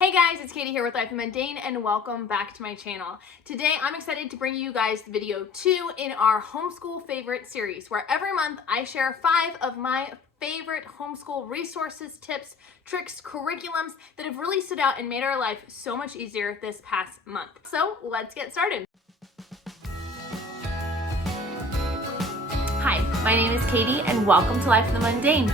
Hey guys, it's Katie here with Life in Mundane and welcome back to my channel. Today I'm excited to bring you guys video 2 in our homeschool favorite series where every month I share 5 of my favorite homeschool resources, tips, tricks, curriculums that have really stood out and made our life so much easier this past month. So let's get started. Hi, my name is Katie and welcome to Life in the Mundane.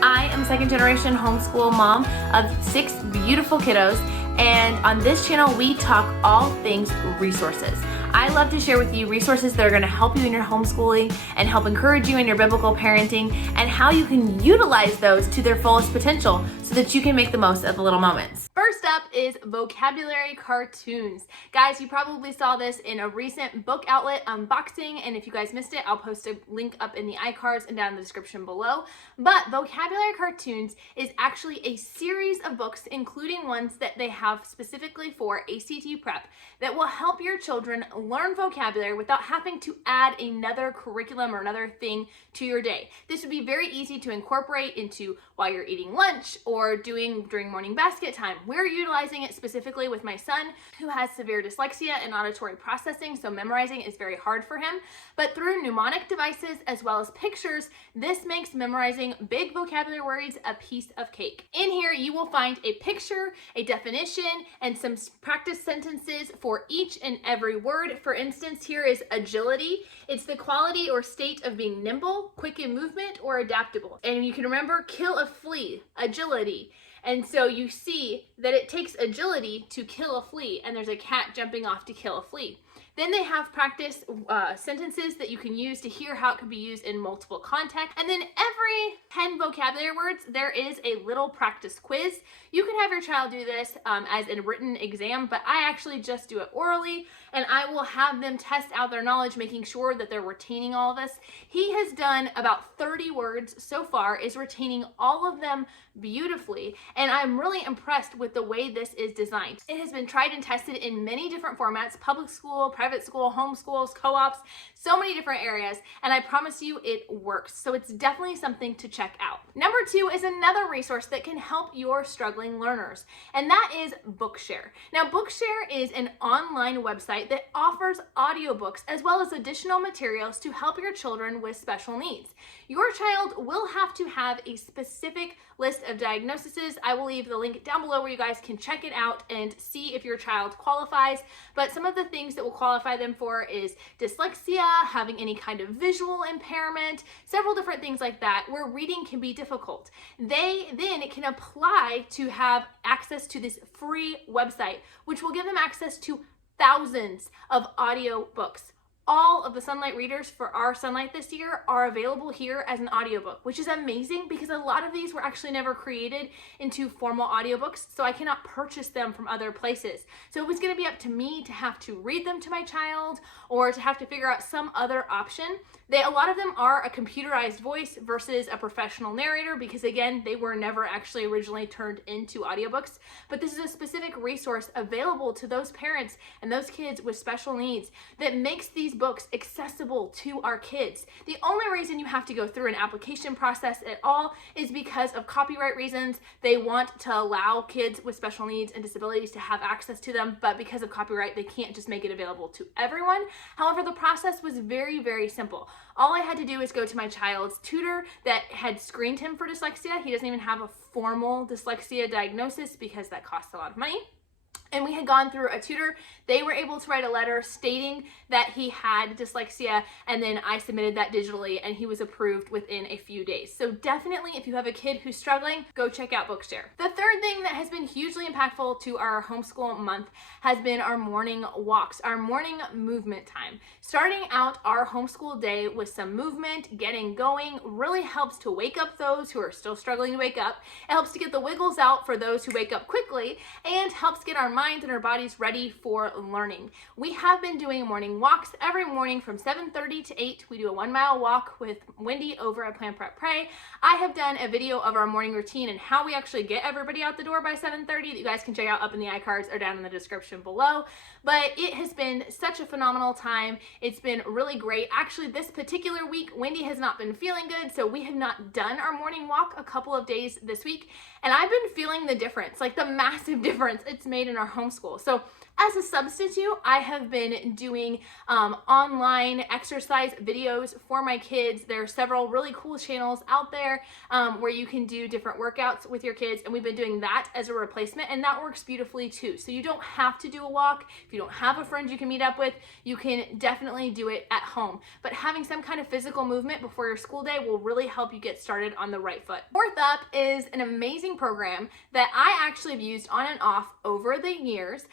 I am second generation homeschool mom of 6 beautiful kiddos, and on this channel we talk all things resources. I love to share with you resources that are going to help you in your homeschooling and help encourage you in your biblical parenting and how you can utilize those to their fullest potential so that you can make the most of the little moments. First up is vocabulary cartoons. Guys, you probably saw this in a recent book outlet unboxing, and if you guys missed it, I'll post a link up in the iCards and down in the description below. But vocabulary cartoons is actually a series of books, including ones that they have specifically for ACT prep, that will help your children learn vocabulary without having to add another curriculum or another thing to your day. This would be very easy to incorporate into while you're eating lunch or doing during morning basket time. We're utilizing it specifically with my son who has severe dyslexia and auditory processing, so memorizing is very hard for him. But through mnemonic devices as well as pictures, this makes memorizing big vocabulary words a piece of cake. In here you will find a picture, a definition, and some practice sentences for each and every word. For instance, here is agility. It's the quality or state of being nimble, quick in movement, or adaptable. And you can remember kill a flea, agility. And so you see that it takes agility to kill a flea, and there's a cat jumping off to kill a flea. Then they have practice sentences that you can use to hear how it could be used in multiple contexts. And then every 10 vocabulary words, there is a little practice quiz. You can have your child do this as a written exam, but I actually just do it orally, and I will have them test out their knowledge, making sure that they're retaining all of this. He has done about 30 words so far, is retaining all of them beautifully, and I'm really impressed with the way this is designed. It has been tried and tested in many different formats: public school, private school, homeschools, co-ops, so many different areas, and I promise you it works. So it's definitely something to check out. Number 2 is another resource that can help your struggling learners, and that is Bookshare. Now, Bookshare is an online website that offers audiobooks as well as additional materials to help your children with special needs. Your child will have to have a specific list of diagnoses. I will leave the link down below where you guys can check it out and see if your child qualifies. But some of the things that will qualify them for is dyslexia, having any kind of visual impairment, several different things like that where reading can be difficult. They then can apply to have access to this free website, which will give them access to thousands of audio books. All of the Sunlight readers for our Sunlight this year are available here as an audiobook, which is amazing because a lot of these were actually never created into formal audiobooks, so I cannot purchase them from other places. So it was going to be up to me to have to read them to my child or to have to figure out some other option. A lot of them are a computerized voice versus a professional narrator because, again, they were never actually originally turned into audiobooks. But this is a specific resource available to those parents and those kids with special needs that makes these books accessible to our kids. The only reason you have to go through an application process at all is because of copyright reasons. They want to allow kids with special needs and disabilities to have access to them, but because of copyright, they can't just make it available to everyone. However, the process was very, very simple. All I had to do is go to my child's tutor that had screened him for dyslexia. He doesn't even have a formal dyslexia diagnosis because that costs a lot of money. And we had gone through a tutor. They were able to write a letter stating that he had dyslexia, and then I submitted that digitally, and he was approved within a few days. So definitely, if you have a kid who's struggling, go check out Bookshare. The third thing that has been hugely impactful to our homeschool month has been our morning walks, our morning movement time. Starting out our homeschool day with some movement, getting going, really helps to wake up those who are still struggling to wake up. It helps to get the wiggles out for those who wake up quickly, and helps get our minds and our bodies ready for learning. We have been doing morning walks every morning from 7:30 to 8. We do a 1-mile walk with Wendy over at Plan Prep Pray. I have done a video of our morning routine and how we actually get everybody out the door by 7:30 that you guys can check out up in the iCards or down in the description below. But it has been such a phenomenal time. It's been really great. Actually, this particular week, Wendy has not been feeling good, so we have not done our morning walk a couple of days this week. And I've been feeling the difference, like the massive difference it's made in our homeschool. So as a substitute, I have been doing online exercise videos for my kids. There are several really cool channels out there where you can do different workouts with your kids, and we've been doing that as a replacement, and that works beautifully too. So you don't have to do a walk. If you don't have a friend you can meet up with, you can definitely do it at home. But having some kind of physical movement before your school day will really help you get started on the right foot. Fourth up is an amazing program that I actually have used on and off over the years.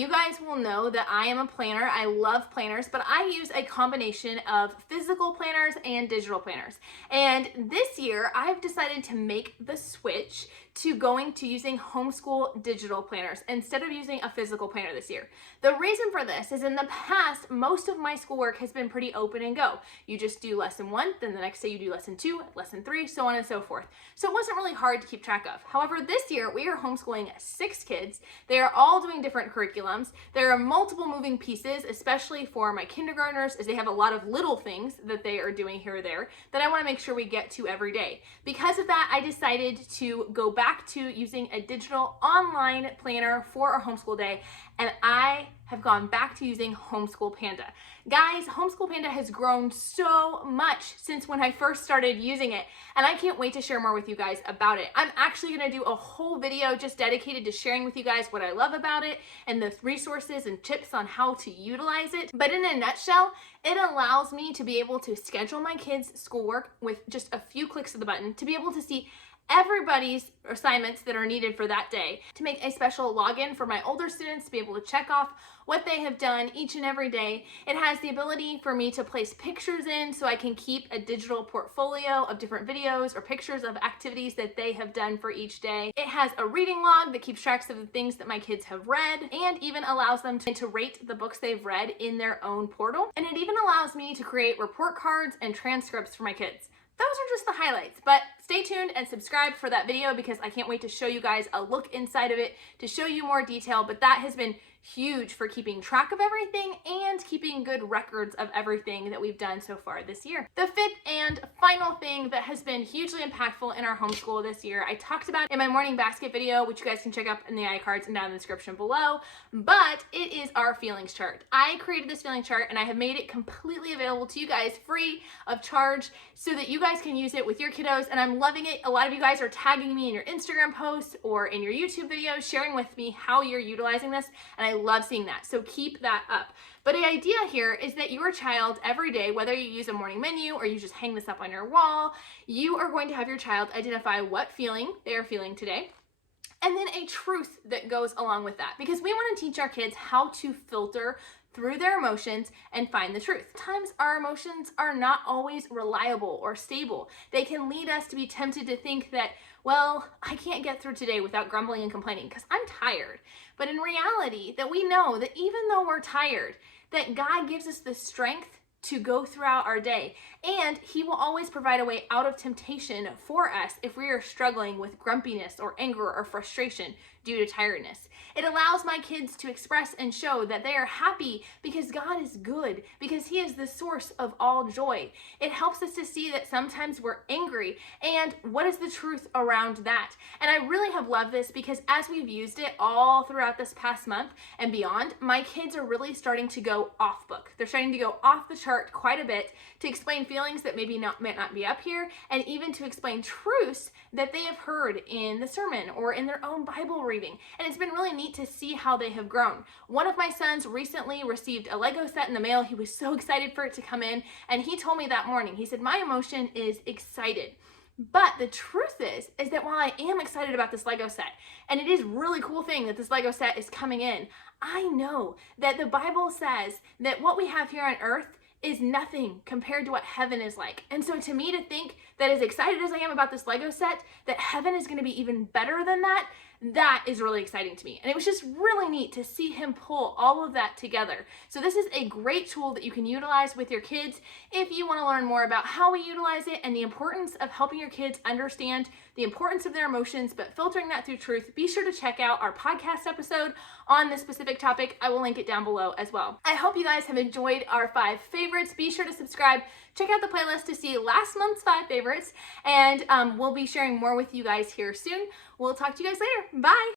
You guys will know that I am a planner. I love planners, but I use a combination of physical planners and digital planners. And this year, I've decided to make the switch to going to using Homeschool digital planners instead of using a physical planner this year. The reason for this is in the past, most of my schoolwork has been pretty open and go. You just do lesson 1, then the next day you do lesson 2, lesson 3, so on and so forth. So it wasn't really hard to keep track of. However, this year we are homeschooling 6 kids. They are all doing different curriculums. There are multiple moving pieces, especially for my kindergartners, as they have a lot of little things that they are doing here or there that I want to make sure we get to every day. Because of that, I decided to go back to using a digital online planner for our homeschool day, and I have gone back to using Homeschool Panda. Guys, Homeschool Panda has grown so much since when I first started using it, and I can't wait to share more with you guys about it. I'm actually going to do a whole video just dedicated to sharing with you guys what I love about it and the resources and tips on how to utilize it. But in a nutshell, it allows me to be able to schedule my kids' schoolwork with just a few clicks of the button, to be able to see everybody's assignments that are needed for that day, to make a special login for my older students to be able to check off what they have done each and every day. It has the ability for me to place pictures in so I can keep a digital portfolio of different videos or pictures of activities that they have done for each day. It has a reading log that keeps track of the things that my kids have read and even allows them to rate the books they've read in their own portal. And it even allows me to create report cards and transcripts for my kids. Those are just the highlights, but stay tuned and subscribe for that video because I can't wait to show you guys a look inside of it, to show you more detail. But that has been huge for keeping track of everything and keeping good records of everything that we've done so far this year. The fifth and final thing that has been hugely impactful in our homeschool this year, I talked about in my morning basket video, which you guys can check up in the iCards and down in the description below, but it is our feelings chart. I created this feeling chart and I have made it completely available to you guys free of charge so that you guys can use it with your kiddos, and I'm loving it. A lot of you guys are tagging me in your Instagram posts or in your YouTube videos, sharing with me how you're utilizing this, and I love seeing that. So keep that up. But the idea here is that your child every day, whether you use a morning menu or you just hang this up on your wall, you are going to have your child identify what feeling they are feeling today, and then a truth that goes along with that. Because we want to teach our kids how to filter through their emotions and find the truth. Sometimes our emotions are not always reliable or stable. They can lead us to be tempted to think that, well, I can't get through today without grumbling and complaining because I'm tired. But in reality, that we know that even though we're tired, that God gives us the strength to go throughout our day. And He will always provide a way out of temptation for us if we are struggling with grumpiness or anger or frustration due to tiredness. It allows my kids to express and show that they are happy because God is good, because He is the source of all joy. It helps us to see that sometimes we're angry, and what is the truth around that? And I really have loved this because as we've used it all throughout this past month and beyond, my kids are really starting to go off book. They're starting to go off the chart quite a bit to explain feelings that might not be up here, and even to explain truths that they have heard in the sermon or in their own Bible reading. And it's been really neat to see how they have grown. One of my sons recently received a Lego set in the mail. He was so excited for it to come in, and he told me that morning, he said, my emotion is excited. But the truth is that while I am excited about this Lego set, and it is a really cool thing that this Lego set is coming in, I know that the Bible says that what we have here on earth is nothing compared to what heaven is like. And so to me, to think that as excited as I am about this Lego set, that heaven is going to be even better than that, that is really exciting to me. And it was just really neat to see him pull all of that together. So this is a great tool that you can utilize with your kids if you want to learn more about how we utilize it and the importance of helping your kids understand the importance of their emotions, but filtering that through truth. Be sure to check out our podcast episode on this specific topic. I will link it down below as well. I hope you guys have enjoyed our 5 favorites. Be sure to subscribe. Check out the playlist to see last month's 5 favorites, and we'll be sharing more with you guys here soon. we'll talk to you guys later. Bye.